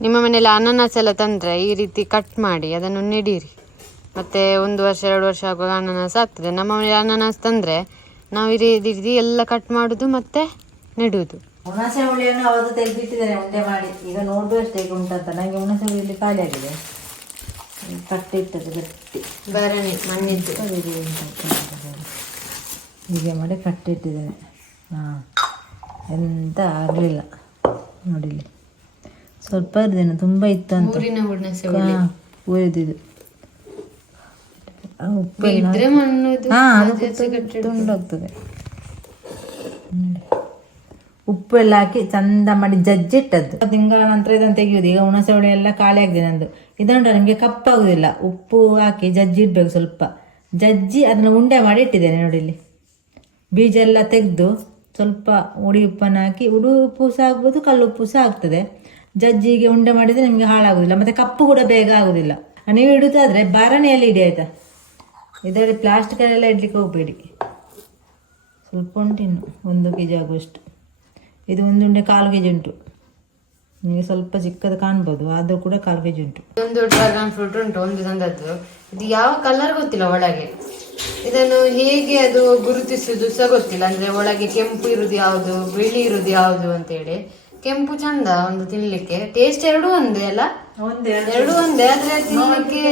ನಿಮ್ಮ ಮನೇಲಿ ಅನಾನಸ್ ಎಲ್ಲ ತಂದರೆ ಈ ರೀತಿ ಕಟ್ ಮಾಡಿ ಅದನ್ನು ನೆಡೀರಿ. ಮತ್ತೆ ಒಂದು ವರ್ಷ ಎರಡು ವರ್ಷ ಆಗುವಾಗ ಅನಾನಸ್ ಆಗ್ತದೆ. ನಮ್ಮ ಮನೇಲಿ ಅನಾನಸ್ ತಂದರೆ ನಾವು ಈ ರೀತಿ ಎಲ್ಲ ಕಟ್ ಮಾಡೋದು ಮತ್ತೆ ನೆಡುವುದು ಹುಣಸೆ ಹುಳಿಯನ್ನು ಅವತ್ತು ತೆಗೆದಿಟ್ಟಿದ್ದಾರೆ ಉಂಡೆ ಮಾಡಿ. ಈಗ ನೋಡುದು ಅಷ್ಟೇ ಈಗ ಉಂಟಂತ ನನಗೆ ಹುಣಸೆ ಹುಳಿಯಲ್ಲಿ ಖಾಲಿ ಆಗಿದೆ. ಕಟ್ಟಿ ಇಟ್ಟದ್ದು ಗಟ್ಟಿ. ಬರಣಿ ಮಣ್ಣಿದ್ದು. ಹೀಗೆ ಮಾಡಿ ಕಟ್ಟಿಟ್ಟಿದ್ದೇನೆ ಹಾಂ. ಎಂತ ಆಗಲಿಲ್ಲ. ನೋಡಿಲಿ ಸ್ವಲ್ಪ ಇರ್ದೇನೆ ತುಂಬ ಇತ್ತು ಅಂತ ಊರಿನ ಹುಣಸೆ ಹಾಂ ಉರಿದಿದ್ದು ಆ ಉಪ್ಪೆಲ್ಲ ತುಂಡೋಗ್ತದೆ. ಹಾಕಿ ಚಂದ ಮಾಡಿ ಜಜ್ಜಿಟ್ಟದ್ದು. ತಿಂಗಳ ನಂತರ ಇದನ್ನು ತೆಗೆಯುವುದು ಈಗ ಹುಣಸೆ ಹುಳಿ ಎಲ್ಲ ಖಾಲಿ ಆಗಿದೆ ನಂದು. ಇದಂಟ ನಿಮಗೆ ಕಪ್ಪಾಗುದಿಲ್ಲ. ಉಪ್ಪು ಹಾಕಿ ಜಜ್ಜಿ ಇಡ್ಬೇಕು ಸ್ವಲ್ಪ. ಜಜ್ಜಿ ಅದನ್ನು ಉಂಡೆ ಮಾಡಿ ಇಟ್ಟಿದ್ದೇನೆ ನೋಡಿ ಇಲ್ಲಿ. ಬೀಜ ಎಲ್ಲ ತೆಗೆದು ಸ್ವಲ್ಪ ಉಡಿ ಉಪ್ಪನ್ನು ಹಾಕಿ ಉಡು ಉಪ್ಪು ಸಹ ಆಗ್ಬೋದು ಕಲ್ಲು ಉಪ್ಪು ಸಹ ಆಗ್ತದೆ. ಜಜ್ಜಿಗೆ ಉಂಡೆ ಮಾಡಿದರೆ ನಿಮಗೆ ಹಾಳಾಗೋದಿಲ್ಲ, ಮತ್ತು ಕಪ್ಪು ಕೂಡ ಬೇಗ ಆಗೋದಿಲ್ಲ. ನೀವು ಇಡುತ್ತಾದರೆ ಭರಣಿಯಲ್ಲಿ ಇಡಿ ಆಯಿತಾ? ಇದರಲ್ಲಿ ಪ್ಲಾಸ್ಟಿಕಲ್ಲೆಲ್ಲ ಇಡ್ಲಿಕ್ಕೆ ಹೋಗಬೇಡಿ. ಸ್ವಲ್ಪ ಉಂಟು ಇನ್ನು ಒಂದು ಕೆ ಜಿ ಆಗುವಷ್ಟು. ಇದು ಒಂದು ಉಂಡೆ ಕಾಲು ಕೆ ಜಿ ಉಂಟು. ನಿಮಗೆ ಸ್ವಲ್ಪ ಚಿಕ್ಕದು ಕಾಣ್ಬೋದು, ಆದರೂ ಕೂಡ ಕಾಲು ಕೆ ಜಿ ಉಂಟು ಒಂದು ಡ್ರ್ಯಾಗನ್ ಫ್ರೂಟ್ ಉಂಟು, ಒಂದು ತಂದದ್ದು. ಇದು ಯಾವ ಕಲರ್ ಗೊತ್ತಿಲ್ಲ ಒಳಗೆ? ಇದನ್ನು ಹೇಗೆ ಅದು ಗುರುತಿಸುದು ಸಹ ಗೊತ್ತಿಲ್ಲ, ಅಂದ್ರೆ ಒಳಗೆ ಕೆಂಪು ಇರುದು ಯಾವುದು, ಬಿಳಿ ಇರುದು ಯಾವುದು ಅಂತೇಳಿ. ಕೆಂಪು ಚಂದ ಒಂದು ತಿನ್ಲಿಕ್ಕೆ. ಟೇಸ್ಟ್ ಎರಡು ಒಂದೇ ಅಲ್ಲ? ಒಂದೇ ಎರಡೂ ಒಂದೇ ಆದ್ರೆ ತಿನ್ಲಿಕ್ಕೆ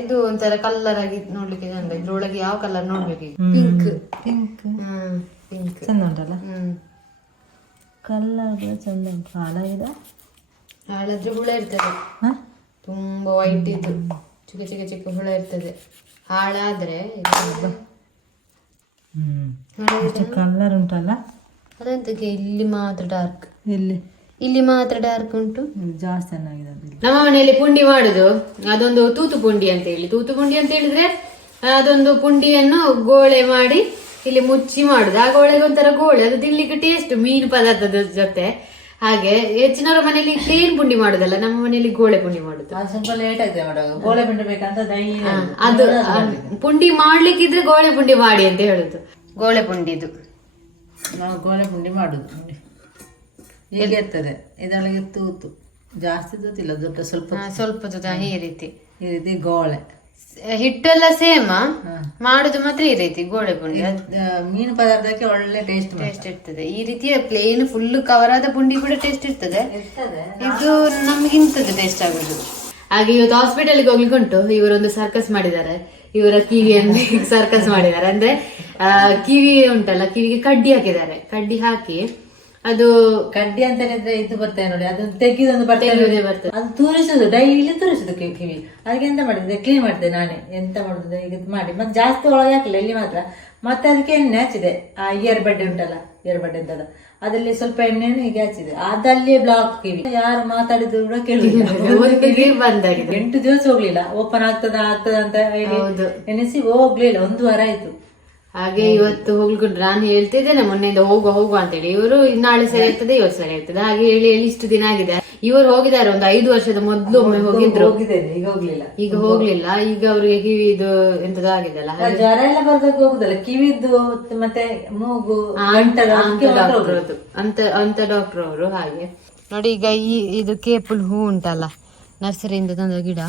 ಇದು ಒಂಥರ ಕಲರ್ ಆಗಿ ನೋಡ್ಲಿಕ್ಕೆ ಚಂದ ಇದ್ರೊಳಗೆ ಯಾವ ಕಲರ್ ನೋಡ್ಬೇಕು ಪಿಂಕ್ ಪಿಂಕ್ ಹ್ಮ್ ಪಿಂಕ್ ಚಂದ ಉಂಟಲ್ಲ? ಹ್ಮ್. ಕಲ್ಲರ್ ಚಂದ ಉಂಟು. ಹಾಳಾಗಿದೆ? ಹಾಳಾದ್ರೆ ಹುಳ ಇರ್ತದೆ. ಹಾಂ? ತುಂಬಾ ವೈಟ್ ಇದ್ದು ಚಿಕ್ಕ ಚಿಕ್ಕ ಚಿಕ್ಕ ಹುಳ ಇರ್ತದೆ. ಹಾಳಾದ್ರೆ ಇದು ಕಲರ್ ಕಲ್ಲರ್ ಉಂಟಲ್ಲ? ಅದೆಂತಕ್ಕೆ ಇಲ್ಲಿ ಮಾತ್ರ ಡಾರ್ಕ್ ಇಲ್ಲಿ. ಇಲ್ಲಿ ಮಾತ್ರ ಡಾರ್ಕ್ ಉಂಟು. ಜಾಸ್ತಿ ಚೆನ್ನಾಗಿದೆ ಅದು ನಮ್ಮ ಮನೆಯಲ್ಲಿ ಪುಂಡಿ ಮಾಡುದು. ಅದೊಂದು ತೂತು ಪುಂಡಿ ಅಂತ ಹೇಳಿ. ತೂತು ಪುಂಡಿ ಅಂತ ಹೇಳಿದ್ರೆ ಅದೊಂದು ಪುಂಡಿಯನ್ನು ಗೋಳೆ ಮಾಡಿ ಇಲ್ಲಿ ಮುಚ್ಚಿ ಮಾಡುದು. ಆ ಗೋಳೆಗೆ ಒಂಥರ ಗೋಳೆ. ಅದು ತಿನ್ಲಿಕ್ಕೆ ಟೇಸ್ಟ್ ಮೀನು ಪದಾರ್ಥದ ಜೊತೆ. ಹಾಗೆ ಹೆಚ್ಚಿನವರ ಮನೆಯಲ್ಲಿ ಕ್ಲೀನ್ ಪುಂಡಿ ಮಾಡುದಲ್ಲ ನಮ್ಮ ಮನೆಯಲ್ಲಿ ಗೋಳೆ ಪುಂಡಿ ಮಾಡುದು. ಅದು ಸ್ವಲ್ಪ ಲೇಟ್ ಆಗ್ತದೆ ಮಾಡುವಾಗ ಗೋಳೆ ಬಿಂಡು ಬೇಕಂತ ಅದು ಆ, ಪುಂಡಿ ಮಾಡ್ಲಿಕ್ಕಿದ್ರೆ ಗೋಳೆ ಪುಂಡಿ ಮಾಡಿ ಅಂತ ಹೇಳುದು. ಗೋಳೆ ಪುಂಡಿದು. ನಾವು ಗೋಳೆ ಪುಂಡಿ ಮಾಡುದು. ನೋಡಿ ಹೀಗೆ ಇರ್ತದೆ. ಇದರೊಳಗೆ ತೂತು ಜಾಸ್ತಿ ತೂತಿಲ್ಲ ದೊಡ್ಡ ಸ್ವಲ್ಪ ಸ್ವಲ್ಪ ಜೊತೆ ಈ ರೀತಿ. ಈ ರೀತಿ ಗೋಳೆ. ಹಿಟ್ಟೆಲ್ಲ ಸೇಮ್ ಮಾಡುದು ಮಾತ್ರ ಈ ರೀತಿ ಗೋಳೆ ಪುಂಡಿ. ಮೀನು ಪದಾರ್ಥಕ್ಕೆ ಒಳ್ಳೆ ಟೇಸ್ಟ್ ಟೇಸ್ಟ್ ಇರ್ತದೆ. ಈ ರೀತಿಯ ಪ್ಲೇನ್ ಫುಲ್ ಕವರ್ ಆದ ಪುಂಡಿ ಕೂಡ ಟೇಸ್ಟ್ ಇರ್ತದೆ. ಇದು ನಮ್ಗೆ ಇಂಥದ್ದು ಟೇಸ್ಟ್ ಆಗುದು. ಹಾಗೆ ಇವತ್ತು ಹಾಸ್ಪಿಟಲ್ಗೆ ಹೋಗ್ಲಿಕ್ಕೆ ಉಂಟು ಇವರೊಂದು ಸರ್ಕಸ್ ಮಾಡಿದ್ದಾರೆ. ಇವರ ಕಿವಿಯಲ್ಲಿ ಸರ್ಕಸ್ ಮಾಡಿದ್ದಾರೆ. ಅಂದ್ರೆ ಆ, ಕಿವಿ ಉಂಟಲ್ಲ ಕಿವಿಗೆ ಕಡ್ಡಿ ಹಾಕಿದ್ದಾರೆ. ಕಡ್ಡಿ ಹಾಕಿ ಅದು ಕಡ್ಡಿ ಅಂತ ಹೇಳಿದ್ರೆ ಇದು ಬರ್ತದೆ ನೋಡಿ ಅದು ತೆಗೆದೊಂದು ಬರ್ತದೆ ತೆಗೆಯುವುದೇ ಬರ್ತದೆ. ಅದು ತೂರಿಸುದು ಡೈಲಿ ತೂರಿಸುದು ಕಿವಿ ಕಿವಿ. ಅದಕ್ಕೆ ಎಂತ ಮಾಡಿದೆ ಕ್ಲೀನ್ ಮಾಡಿದೆ ನಾನೇ. ಎಂತ ಮಾಡುದು ಈಗ ಇದು ಮಾಡಿ. ಮತ್ತೆ ಜಾಸ್ತಿ ಒಳಗೆ ಹಾಕಲಿಲ್ಲ ಎಲ್ಲಿ ಮಾತ್ರ. ಮತ್ತೆ ಅದಕ್ಕೆ ಎಣ್ಣೆ ಹಚ್ಚಿದೆ. ಆ ಇಯರ್ ಬಡ್ಡೆ ಉಂಟಲ್ಲ ಇಯರ್ ಬಡ್ಡೆ ಅಂತಲ್ಲ ಅದ್ರಲ್ಲಿ ಸ್ವಲ್ಪ ಎಣ್ಣೆಯನ್ನು ಹೀಗೆ ಹಚ್ಚಿದೆ. ಅದಲ್ಲೇ ಬ್ಲಾಕ್ ಕಿವಿ. ಯಾರು ಮಾತಾಡಿದ್ರು ಕೂಡ ಕೇಳಿಲ್ಲ ಎಂಟು ದಿವಸ ಹೋಗ್ಲಿಲ್ಲ. ಓಪನ್ ಆಗ್ತದ ಆಗ್ತದ ಅಂತ ಹೇಳಿ ಹೌದು. ಹೋಗ್ಲಿಲ್ಲ. ಒಂದು ವಾರ ಆಯ್ತು. ಹಾಗೆ ಇವತ್ತು ಹೋಗ್ಲಿಕ್ಕೆ ನಾನು ಹೇಳ್ತಿದ್ದೇನೆ ಮೊನ್ನೆಯಿಂದ ಹೋಗುವ ಹೋಗುವ ಅಂತೇಳಿ. ಇವರು ನಾಳೆ ಸರಿ ಇರ್ತದೆ ಇವತ್ತು ಸರಿ ಇರ್ತದೆ ಹಾಗೆ ಹೇಳಿ ಹೇಳಿ ಇಷ್ಟು ದಿನ ಆಗಿದೆ. ಇವರು ಹೋಗಿದ್ದಾರೆ ಒಂದು ಐದು ವರ್ಷದ ಮೊದಲು ಒಮ್ಮೆ ಹೋಗಿದ್ರು. ಈಗ ಹೋಗ್ಲಿಲ್ಲ. ಈಗ ಹೋಗ್ಲಿಲ್ಲ. ಈಗ ಅವರಿಗೆ ಕಿವಿ ಇದು ಎಂತದ ಆಗಿದೆಲ್ಲ. ಆ ಜ್ವರ ಎಲ್ಲ ಬರ್ದಾಗ ಹೋಗುದಲ್ಲ ಕಿವಿದ್ದು ಮತ್ತೆ ಮೂಗು ಅಂತ ಅಂತ ಡಾಕ್ಟರ್ ಅವರು ಹಾಗೆ. ನೋಡಿ ಈಗ ಈ ಇದು ಕೇಪುಲ್ ಹೂ ಉಂಟಲ್ಲ ನರ್ಸರಿಯಿಂದ ತಂದ ಗಿಡ.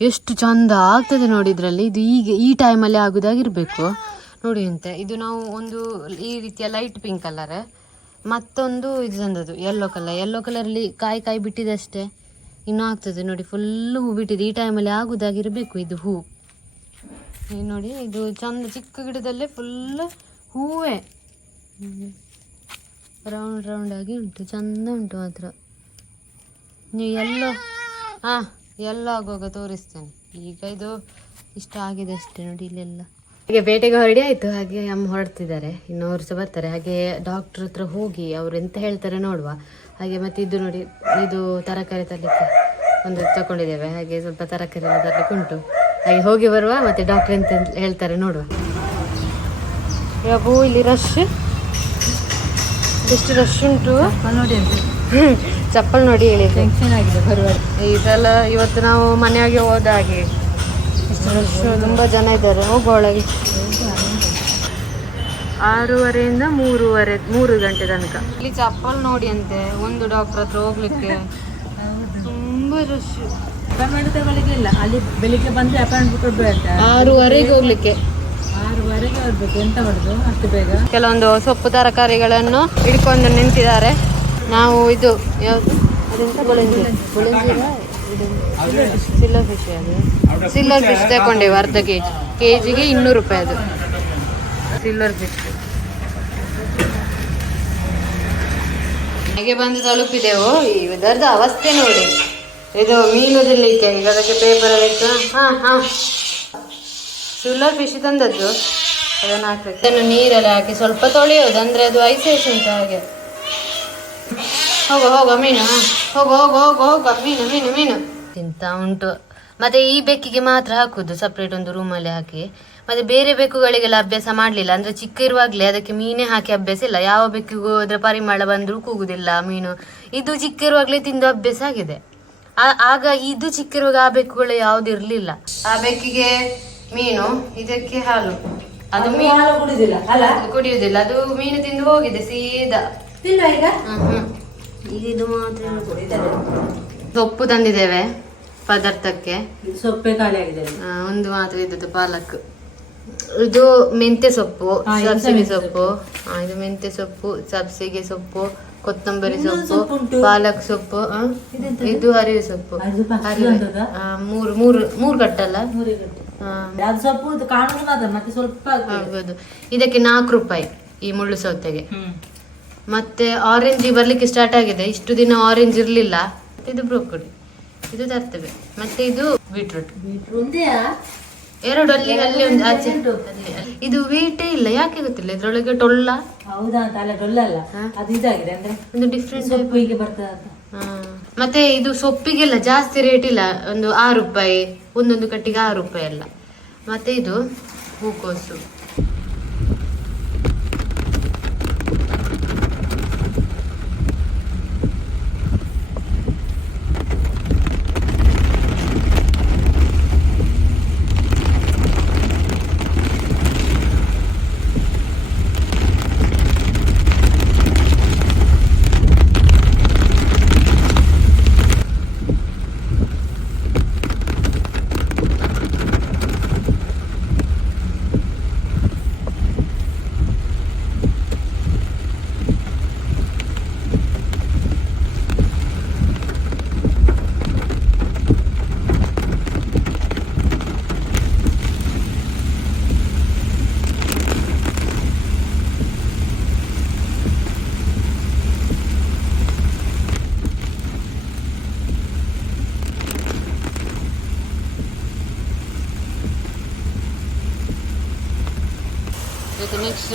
ಎಷ್ಟು ಚಂದ ಆಗ್ತದೆ ನೋಡಿದ್ರಲ್ಲಿ ಇದು ಈಗ ಈ ಟೈಮಲ್ಲಿ ಆಗುದಾಗಿರ್ಬೇಕು. ನೋಡಿ ಅಂತೆ. ಇದು ನಾವು ಒಂದು ಈ ರೀತಿಯ ಲೈಟ್ ಪಿಂಕ್ ಕಲರ್ ಮತ್ತೊಂದು ಇದು ತಂದದ್ದು ಯೆಲ್ಲೋ ಕಲರ್ ಯೆಲ್ಲೋ ಕಲರಲ್ಲಿ ಕಾಯಿ ಕಾಯಿ ಬಿಟ್ಟಿದಷ್ಟೇ ಇನ್ನೂ ಆಗ್ತದೆ ನೋಡಿ ಫುಲ್ ಹೂ ಬಿಟ್ಟಿದೆ. ಈ ಟೈಮಲ್ಲಿ ಆಗುದಾಗಿರ್ಬೇಕು ಇದು ಹೂ. ನೋಡಿ, ಇದು ಚಂದ ಚಿಕ್ಕ ಗಿಡದಲ್ಲೇ ಫುಲ್ ಹೂವೇ. ರೌಂಡ್ ರೌಂಡ್ ಆಗಿ ಉಂಟು, ಚಂದ ಉಂಟು ಮಾತ್ರ. ನೀವು ಎಲ್ಲೋ ಹಾ ಎಲ್ಲೋ ಆಗುವಾಗ ತೋರಿಸ್ತೇನೆ. ಈಗ ಇದು ಇಷ್ಟ ಆಗಿದೆ ಅಷ್ಟೇ ನೋಡಿ ಇಲ್ಲೆಲ್ಲ. ಈಗ ಬೇಟೆಗೆ ಹೊರಡಿ ಆಯ್ತು ಹಾಗೆ ಅಮ್ಮ ಹೊರಡ್ತಿದ್ದಾರೆ. ಇನ್ನು ಅವ್ರು ಸಹ ಬರ್ತಾರೆ. ಹಾಗೆ ಡಾಕ್ಟರ್ ಹತ್ರ ಹೋಗಿ ಅವ್ರು ಎಂತ ಹೇಳ್ತಾರೆ ನೋಡುವ. ಹಾಗೆ ಮತ್ತೆ ಇದು ನೋಡಿ ಇದು ತರಕಾರಿ ತರಲಿಕ್ಕೆ ಒಂದು ತಗೊಂಡಿದ್ದೇವೆ ಹಾಗೆ ಸ್ವಲ್ಪ ತರಕಾರಿ ಎಲ್ಲ ತರಲಿಕ್ಕೆ ಉಂಟು. ಹಾಗೆ ಹೋಗಿ ಬರುವ ಮತ್ತೆ ಡಾಕ್ಟರ್ ಎಂತ ಹೇಳ್ತಾರೆ ನೋಡುವ. ಯಾವು ಇಲ್ಲಿ ರಶ್ ಎಷ್ಟು ರಶ್ ಉಂಟು? ನೋಡಿ ಅಂತ. ಚಪ್ಪಲ್ ನೋಡಿ ಹೇಳಿ ಟೆನ್ಷನ್ ಆಗಿದೆ ಬರುವ ಇದೆಲ್ಲ ಇವತ್ತು ನಾವು ಮನೆಯಾಗೆ ಹೋದ ಹಾಗೆ. ತುಂಬ ಜನ ಇದ್ದಾರೆ. ಹೋಗುವ ಒಳಗೆ ಆರೂವರೆಯಿಂದ ಮೂರುವರೆ ಮೂರು ಗಂಟೆ ತನಕ. ಇಲ್ಲಿ ಚಪ್ಪಲ್ ನೋಡಿ ಅಂತೆ ಒಂದು ಡಾಕ್ಟರ್ ಹತ್ರ ಹೋಗ್ಲಿಕ್ಕೆ. ತುಂಬ ರಶ್ ಅಪಾಯಿಂಟ್ಮೆಂಟ್ ತಗೊಳ್ಳಿಕ್ಕೆ ಇಲ್ಲ ಅಲ್ಲಿ ಬೆಳಿಗ್ಗೆ ಬಂದ್ರೆ ಅಪಾಯಿಂಟ್ಮೆಂಟ್ ಕೊಡ್ಬೇಕು ಆರೂವರೆಗೆ ಹೋಗ್ಲಿಕ್ಕೆ. ಆರೂವರೆಗೆ ಹೋಗ್ಬೇಕು ಎಂತ ಮಾಡುದು? ಅಷ್ಟು ಬೇಗ. ಕೆಲವೊಂದು ಸೊಪ್ಪು ತರಕಾರಿಗಳನ್ನು ಹಿಡ್ಕೊಂಡು ನಿಂತಿದ್ದಾರೆ. ನಾವು ಇದು ಯಾವುದು? ಅದೆಂತ ಬುಳಂಜಿ ಬೊಳಂಜಿರಾ ಇದು ಸಿಲ್ವರ್ ಫಿಶ್ ಅದು. ಸಿಲ್ವರ್ ಫಿಶ್ ತಗೊಂಡೇವು ಅರ್ಧ ಕೆ ಜಿ ಕೆ ಜಿಗೆ ಇನ್ನೂರು ರೂಪಾಯಿ ಅದು. ಸಿಲ್ವರ್ ಫಿಶ್ ಹಾಗೆ ಬಂದು ತಲುಪಿದೆವು. ಇದರದ್ದು ಅವಸ್ಥೆ ನೋಡಿ. ಇದು ಮೀನು ತಿನ್ಲಿಕ್ಕೆ. ಈಗ ಅದಕ್ಕೆ ಪೇಪರ್ ಇಟ್ಟು ಹಾಂ ಹಾಂ. ಸಿಲ್ವರ್ ಫಿಶ್ ತಂದದ್ದು. ಅದನ್ನು ಹಾಕ್ಬೇಕು. ಅದನ್ನು ನೀರಲ್ಲಿ ಹಾಕಿ ಸ್ವಲ್ಪ ತೊಳೆಯೋದು ಅಂದರೆ ಅದು ಐಸೇಸ್ ಉಂಟು ಹಾಗೆ. ಹೋಗೋ ಹೋಗೋ ಮೀನು. ಹೋಗೋ ಹೋಗೋ ಹೋಗೋ ಹೋಗು. ಮೀನು ಮೀನು ಮೀನು. ತಿಂತ ಉಂಟು. ಮತ್ತೆ ಈ ಬೆಕ್ಕಿಗೆ ಮಾತ್ರ ಹಾಕುದು ಸಪ್ರೇಟ್ ಒಂದು ರೂಮಲ್ಲಿ ಹಾಕಿ. ಮತ್ತೆ ಬೇರೆ ಬೆಕ್ಕುಗಳಿಗೆಲ್ಲ ಅಭ್ಯಾಸ ಮಾಡಲಿಲ್ಲ. ಅಂದ್ರೆ ಚಿಕ್ಕ ಇರುವಾಗಲೇ ಅದಕ್ಕೆ ಮೀನೇ ಹಾಕಿ ಅಭ್ಯಾಸ ಇಲ್ಲ. ಯಾವ ಬೆಕ್ಕಿಗೂ ಅದರ ಪರಿಮಳ ಬಂದರೂ ಕೂಗುದಿಲ್ಲ ಮೀನು. ಇದು ಚಿಕ್ಕ ಇರುವಾಗಲೇ ತಿಂದು ಅಭ್ಯಾಸ ಆಗಿದೆ. ಆಗ ಇದು ಚಿಕ್ಕ ಇರುವಾಗ ಆ ಬೆಕ್ಕುಗಳು ಯಾವ್ದು ಇರ್ಲಿಲ್ಲ. ಆ ಬೆಕ್ಕಿಗೆ ಮೀನು ಇದಕ್ಕೆ ಹಾಲು. ಅದು ಮೀನು. ಕುಡಿಯುದಿಲ್ಲ ಅಲ್ಲ? ಕುಡಿಯುದಿಲ್ಲ ಅದು ಮೀನು ತಿಂದು ಹೋಗಿದೆ ಸೀದಾ. ತಿನ್ನ ಈಗ? ಹ್ಮ್ ಹ್ಮ್. ಈಗ ಇದು ಮಾತ್ರ ಸೊಪ್ಪು ತಂದಿದ್ದೇವೆ ಪದಾರ್ಥಕ್ಕೆ. ಸೊಪ್ಪೆ ಖಾಲಿ ಆಗಿದೆ ಒಂದು ಮಾತ್ರ ಇದ್ದದ್ದು ಪಾಲಕ್. ಇದು ಮೆಂತ್ಯ ಸೊಪ್ಪು ಸಬ್ಸಿಗೆ ಸೊಪ್ಪು. ಇದು ಮೆಂತ್ಯ ಸೊಪ್ಪು ಸಬ್ಸಿಗೆ ಸೊಪ್ಪು ಕೊತ್ತಂಬರಿ ಸೊಪ್ಪು ಪಾಲಕ್ ಸೊಪ್ಪು ಇದು ಹರಿವೆ ಸೊಪ್ಪು. ಮೂರು ಮೂರು ಮೂರು ಕಟ್ಟಲ್ಲ? ಸ್ವಲ್ಪ ಇದಕ್ಕೆ ನಾಲ್ಕು ರೂಪಾಯಿ ಈ ಮುಳ್ಳು ಸೌತೆಗೆ. ಮತ್ತೆ ಆರೆಂಜ್ ಬರ್ಲಿಕ್ಕೆ ಸ್ಟಾರ್ಟ್ ಆಗಿದೆ. ಇಷ್ಟು ದಿನ ಆರೆಂಜ್ ಇರಲಿಲ್ಲ. ಇದು ಬ್ರೋಕೊಲಿ ಇದು ತರ್ತೇವೆ. ಮತ್ತೆ ಇದು ಬೀಟ್ರೂಟ್. ಎರಡು ಅಲ್ಲಿ ಅಲ್ಲಿ ಒಂದು ಆಚೆ. ಅಲ್ಲಿ, ಅಲ್ಲಿ. ಇದು ವೀಟೇ ಇಲ್ಲ ಯಾಕೆ ಗೊತ್ತಿಲ್ಲ? ಇದ್ರೊಳಗೆ ಟೊಳ್ಳ. ಹೌದಾ ಅಂತ ಅಲ್ಲ. ಅದು ಇದಾಗಿದೆ ಅಂದ್ರೆ ಒಂದು ಡಿಫ್ರೆಂಟ್ ಸೊಪ್ಪು ಹೀಗೆ ಬರ್ತದೆ ಅಂತ. ಮತ್ತೆ ಇದು ಸೊಪ್ಪಿಗೆಲ್ಲ ಜಾಸ್ತಿ ರೇಟ್ ಇಲ್ಲ ಒಂದು ಆರು ರೂಪಾಯಿ ಒಂದೊಂದು ಕಟ್ಟಿಗೆ ಆರು ರೂಪಾಯಿ ಎಲ್ಲ ಮತ್ತೆ ಇದು ಹೂಕೋಸು.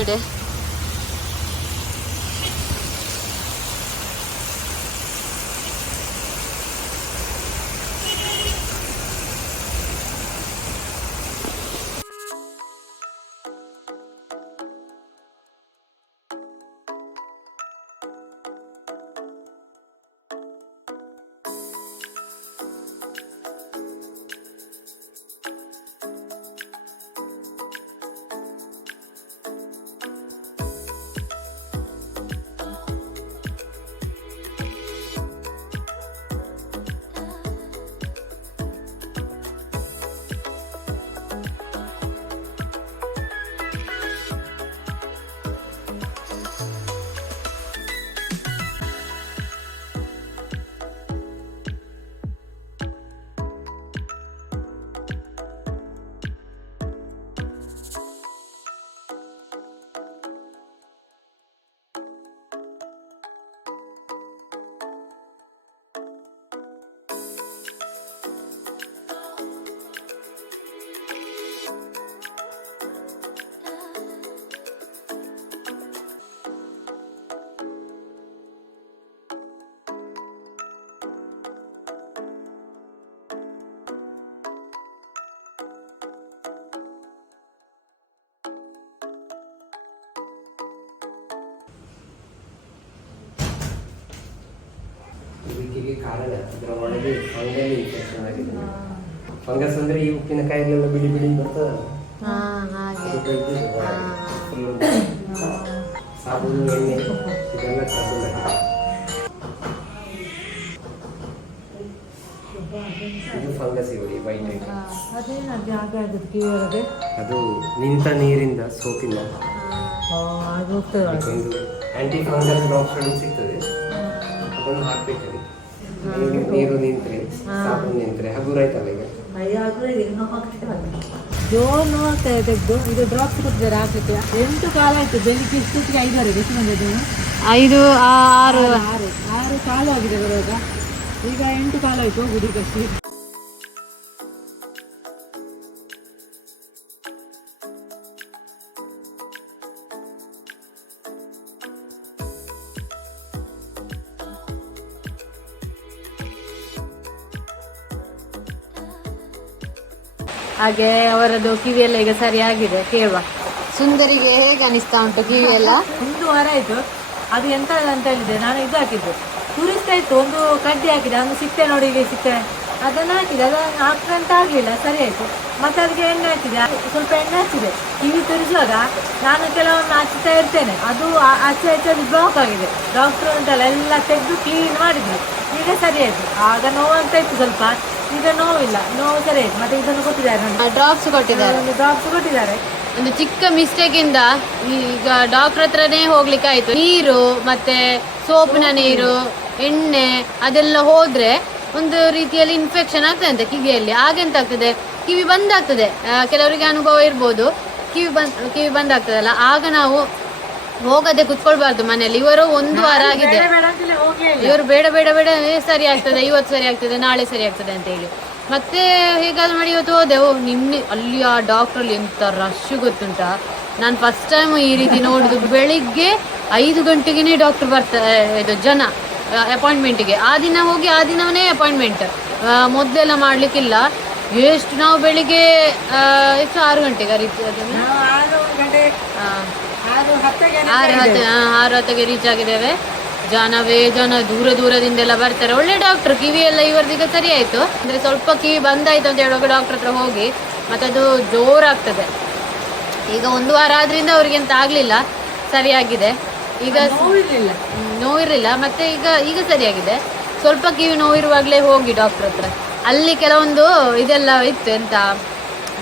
ಇದು ಕಾರಣ ಅದರ ಒಳಗೆ ಫಂಗಲ್ ಇನ್ಫೆಕ್ಷನ್ ಆಗಿದೆ ಫಂಗಸ್ ಅಂದ್ರೆ ಈ ಉಪ್ಪಿನಕಾಯಿಲೆಲ್ಲ ಬಿಳಿ ಬಿಡಿ ಬರ್ತದಲ್ಲ? ಒಳಗೆ. Full ಸಾಬೂನು ಎಣ್ಣೆ ಇದೆಲ್ಲ ಸಾಬೂನು ಇದು ಫಂಗಸ್ ಇವಡಿ ಬೈಟ್ ಅದು ನಿಂತ ನೀರಿಂದ ಒಳಗೆ. ಒಂದು ಆಂಟಿ ಫಂಗಲ್ ಡಾಕ್ಟರ್ ಸಿಗ್ತದೆ. ಅದನ್ನು ಹಾಕ್ಬೇಕಲ್ಲಿ ನೀರು ನೀರು ನಿಂತ್ರೆ ಸಾಬೂನು ನಿಂತ್ರೆ ಹಗುರ ಆಯ್ತಲ್ಲ ಈಗ. ಜೋರು ಇದೆ ತೆಗ್ದು ಇದು ಡ್ರಾಪ್ಸ್ ಕೊಟ್ಟಿದ್ದಾರೆ ಹಾಕ್ಲಿಕ್ಕೆ ಎಂಟು ಕಾಲ ಆಯ್ತು ಬೆಳಿಗ್ಗೆ ಇಷ್ಟೊತ್ತಿಗೆ ಐದುವರೆಗೆ ಎಷ್ಟು ಬಂದಿದ್ದು ಐದು ಆರು. ಆರು ಆರು ಕಾಲು ಆಗಿದೆ ಬರುವಾಗ. ಈಗ ಎಂಟು ಕಾಲ ಆಯ್ತು ಹೋಗುದು ಈಗ ಹಾಗೆ ಅವರದ್ದು ಕಿವಿಯೆಲ್ಲ ಈಗ ಸರಿಯಾಗಿದೆ ಕೇಳುವ. ಸುಂದರಿಗೆ ಹೇಗೆ ಅನಿಸ್ತಾ ಉಂಟು ಕಿವಿ ಎಲ್ಲ? ಒಂದು ವಾರ ಆಯ್ತು. ಅದು ಎಂತ ಅಂತ ಹೇಳಿದೆ ನಾನು ಇದು ಹಾಕಿದ್ದು. ತುರಿಸ್ತಾ ಇತ್ತು, ಒಂದು ಕಡ್ಡಿ ಹಾಕಿದೆ, ಒಂದು ಸಿಕ್ತೆ ನೋಡಿ ಈಗ ಸಿಕ್ತೆ ಅದನ್ನು ಹಾಕಿದೆ ಅದನ್ನು ಹಾಕ್ರೆ ಅಂತ ಆಗಲಿಲ್ಲ, ಸರಿ ಆಯಿತು. ಮತ್ತೆ ಅದಕ್ಕೆ ಎಣ್ಣೆ ಹಾಕಿದೆ, ಸ್ವಲ್ಪ ಎಣ್ಣೆ ಹಚ್ಚಿದೆ ಕಿವಿ ತುರಿಸುವಾಗ ನಾನು ಕೆಲವೊಮ್ಮೆ ಹಚ್ಚುತ್ತಾ ಇರ್ತೇನೆ. ಅದು ಆಚೆ ಹಚ್ಚಿ ಅದು ಬ್ಲಾಕ್ ಆಗಿದೆ. ಡಾಕ್ಟ್ರು ಉಂಟಲ್ಲ ಎಲ್ಲ ತೆಗೆದು ಕ್ಲೀನ್ ಮಾಡಿದ್ವಿ ಈಗ ಸರಿ ಆಯಿತು. ಆಗ ನೋವಾಗ್ತಾ ಇತ್ತು ಸ್ವಲ್ಪ. ಈಗ ನೋವಿಲ್ಲ ನೋವು ಸರಿ ಮತ್ತೆ ಇದನ್ನು ಕೊಟ್ಟಿದ್ದಾರೆ ನೋಡಿ. ಡ್ರಾಪ್ಸ್ ಕೊಟ್ಟಿದ್ದಾರೆ. ಒಂದು ಡ್ರಾಪ್ಸ್ ಕೊಟ್ಟಿದ್ದಾರೆ. ಒಂದು ಚಿಕ್ಕ ಮಿಸ್ಟೇಕ್ ಇಂದ ಈಗ ಡಾಕ್ಟರ್ ಹತ್ರನೇ ಹೋಗ್ಲಿಕ್ಕೆ ಆಯ್ತು ನೀರು ಮತ್ತೆ ಸೋಪಿನ ನೀರು ಎಣ್ಣೆ ಅದೆಲ್ಲ ಹೋದ್ರೆ ಒಂದು ರೀತಿಯಲ್ಲಿ ಇನ್ಫೆಕ್ಷನ್ ಆಗ್ತದೆ ಅಂತ ಕಿವಿಯಲ್ಲಿ. ಹಾಗೆಂತ ಆಗ್ತದೆ? ಕಿವಿ ಬಂದಾಗ್ತದೆ ಕೆಲವರಿಗೆ ಅನುಭವ ಇರ್ಬೋದು. ಕಿವಿ ಬಂದ್ ಕಿವಿ ಬಂದಾಗ್ತದಲ್ಲ ಆಗ ನಾವು ಹೋಗದೆ ಕುತ್ಕೊಳ್ಬಾರ್ದು ಮನೇಲಿ ಇವರು ಒಂದು ವಾರ ಆಗಿದೆ. ಇವರು ಬೇಡ ಬೇಡ ಬೇಡ ಸರಿ ಆಗ್ತದೆ ಇವತ್ತು ಸರಿ ಆಗ್ತದೆ ನಾಳೆ ಸರಿ ಆಗ್ತದೆ ಅಂತ ಹೇಳಿ. ಮತ್ತೆ ಹೇಗಾದ್ರು ಮಾಡಿ ಇವತ್ತು ಹೋದೆವು ನಿನ್ನೆ ಅಲ್ಲಿ ಆ ಡಾಕ್ಟ್ರಲ್ಲಿ ಎಂತ ರಶ್ ಗೊತ್ತುಂಟಾ? ನಾನು ಫಸ್ಟ್ ಟೈಮ್ ಈ ರೀತಿ ನೋಡುದು. ಬೆಳಿಗ್ಗೆ ಐದು ಗಂಟೆಗೆನೆ ಡಾಕ್ಟರ್ ಬರ್ತಾರೆ ಇದು ಜನ ಅಪಾಯಿಂಟ್ಮೆಂಟಿಗೆ ಆ ದಿನ ಹೋಗಿ ಆ ದಿನವೇ ಅಪಾಯಿಂಟ್ಮೆಂಟ್ ಮೊದಲೆಲ್ಲ ಮಾಡ್ಲಿಕ್ಕಿಲ್ಲ. ಎಷ್ಟು ನಾವು ಬೆಳಿಗ್ಗೆ ಎಷ್ಟು ಆರು ಗಂಟೆಗೆ ರೀತಿ ಅದನ್ನು? ಆರು ಹತ್ತು ಆರು ಹತ್ತಿಗೆ ರೀಚ್ ಆಗಿದ್ದೇವೆ. ಜನವೇ ಜನ ದೂರ ದೂರದಿಂದೆಲ್ಲ ಬರ್ತಾರೆ. ಒಳ್ಳೆ ಡಾಕ್ಟರ್ ಕಿವಿ ಎಲ್ಲ ಇವರದೀಗ ಸರಿ ಆಯ್ತು ಅಂದ್ರೆ ಸ್ವಲ್ಪ ಕಿವಿ ಬಂದಾಯ್ತು ಅಂತ ಹೇಳುವಾಗ ಡಾಕ್ಟರ್ ಹತ್ರ ಹೋಗಿ ಮತ್ತೆ ಅದು ಜೋರಾಗ್ತದೆ. ಈಗ ಒಂದು ವಾರ ಆದ್ರಿಂದ ಅವ್ರಿಗೆ ಎಂತ ಆಗ್ಲಿಲ್ಲ. ಸರಿಯಾಗಿದೆ. ಈಗ ನೋವಿರ್ಲಿಲ್ಲ. ನೋವಿರಲಿಲ್ಲ. ಮತ್ತೆ ಈಗ ಈಗ ಸರಿಯಾಗಿದೆ. ಸ್ವಲ್ಪ ಕಿವಿ ನೋವಿರುವಾಗಲೇ ಹೋಗಿ ಡಾಕ್ಟರ್ ಹತ್ರ. ಅಲ್ಲಿ ಕೆಲವೊಂದು ಇದೆಲ್ಲ ಇತ್ತು ಎಂತ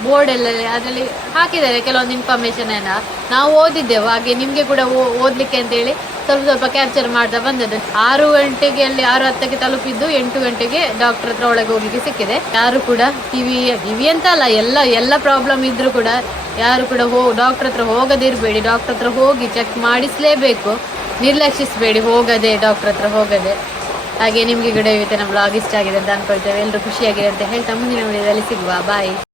ಬೋರ್ಡ್ ಎಲ್ಲ ಅದರಲ್ಲಿ ಹಾಕಿದ್ದಾರೆ. ಕೆಲವೊಂದು ಇನ್ಫಾರ್ಮೇಶನ್ ಎಲ್ಲ ನಾವು ಓದಿದ್ದೆವು. ಹಾಗೆ ನಿಮಗೆ ಕೂಡ ಓ- ಅಂತ ಅಂತೇಳಿ ಸ್ವಲ್ಪ ಸ್ವಲ್ಪ ಕ್ಯಾಪ್ಚರ್ ಮಾಡ್ತಾ ಬಂದದ್ದು. ಆರು ಗಂಟೆಗೆ ಅಲ್ಲಿ ಆರು ಹತ್ತಕ್ಕೆ ತಲುಪಿದ್ದು ಎಂಟು ಗಂಟೆಗೆ ಡಾಕ್ಟರ್ ಹತ್ರ ಒಳಗೆ ಹೋಗ್ಲಿಕ್ಕೆ ಸಿಕ್ಕಿದೆ. ಯಾರು ಕೂಡ ಕಿವಿ ಕಿವಿ ಅಂತ ಅಲ್ಲ ಎಲ್ಲ ಎಲ್ಲ ಪ್ರಾಬ್ಲಮ್ ಇದ್ರೂ ಕೂಡ ಯಾರು ಕೂಡ ಹೋ ಡಾಕ್ಟರ್ ಹತ್ರ ಹೋಗದಿರಬೇಡಿ ಡಾಕ್ಟರ್ ಹತ್ರ ಹೋಗಿ ಚೆಕ್ ಮಾಡಿಸ್ಲೇಬೇಕು. ನಿರ್ಲಕ್ಷಿಸಬೇಡಿ, ಹೋಗದೆ ಡಾಕ್ಟರ್ ಹತ್ರ ಹೋಗದೆ. ಹಾಗೆ ನಿಮಗೆ ಕೂಡ ನಮ್ಮ ಬ್ಲಾಗ್ ಇಷ್ಟ ಆಗಿದೆ ಅಂತ ಅನ್ಕೊಳ್ತೇವೆ. ಎಲ್ಲರೂ ಖುಷಿಯಾಗಿದೆ ಅಂತ ಹೇಳ್ತಾ ಮುಂದಿನ ವಿಡಿಯೋದಲ್ಲಿ ಸಿಗುವ. ಬಾಯ್